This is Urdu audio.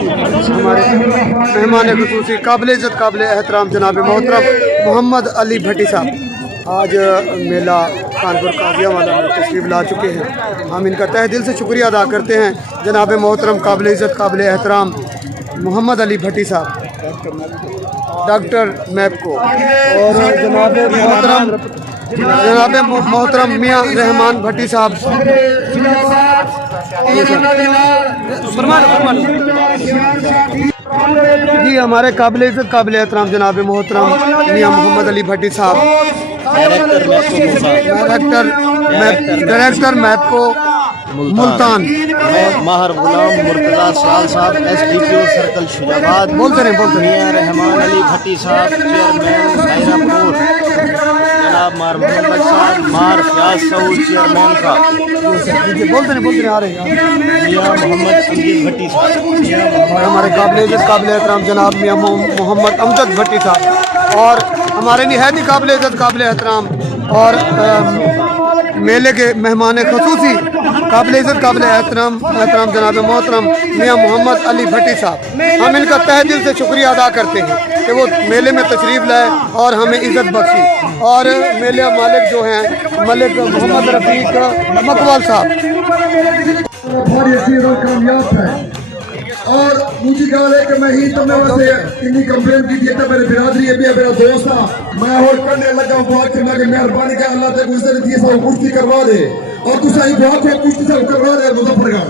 ہمارے مہمان خصوصی قابل عزت قابل احترام جناب محترم محمد علی بھٹی صاحب آج میلہ کانپور قاضیہ والا میں تشریف لا چکے ہیں. ہم ان کا تہ دل سے شکریہ ادا کرتے ہیں جناب محترم قابل عزت قابل احترام محمد علی بھٹی صاحب ڈاکٹر میپ کو اور جناب محترم میاں رحمان بھٹی صاحب. جی ہمارے قابل عزت قابل احترام جناب محترم میاں محمد علی بھٹی صاحب ڈائریکٹر میپ کو ملتان. ماہر غلام مرتضیٰ سال صاحب SDPO سرکل شجاباد. بولتے رہے میاں رحمان علی بھٹی صاحب چیئرمین دائرہ پور. جناب مار محمد صاحب مار فیاض سعود چیئرمین کا. بولتے رہے آ رہے ہیں. میاں محمد امجد بھٹی صاحب. اور ہمارے قابل عزت قابل احترام جناب میاں محمد امجد بھٹی صاحب اور ہمارے نہایت ہی قابل عزت قابل احترام اور میلے کے مہمان خصوصی قابل عزت قابل احترام جناب محترم میاں محمد علی بھٹی صاحب. ہم ان کا تہ دل سے شکریہ ادا کرتے ہیں کہ وہ میلے میں تشریف لائے اور ہمیں عزت بخشی. اور میلے مالک جو ہیں ملک محمد رفیق مقبال صاحب کامیاب ہے. اور مجھے گال ہے کہ میں ہی تو میں ویسے اتنی کمپلین کی تھی میرے برادری ہے میرا دوست تھا میں اور کرنے لگا ہوں بہت کہ مہربانی کہ اللہ تک گزر دیے سب کشتی کروا دے اور تو صحیح بہت ہے کشتی سب کروا دے مظفر کا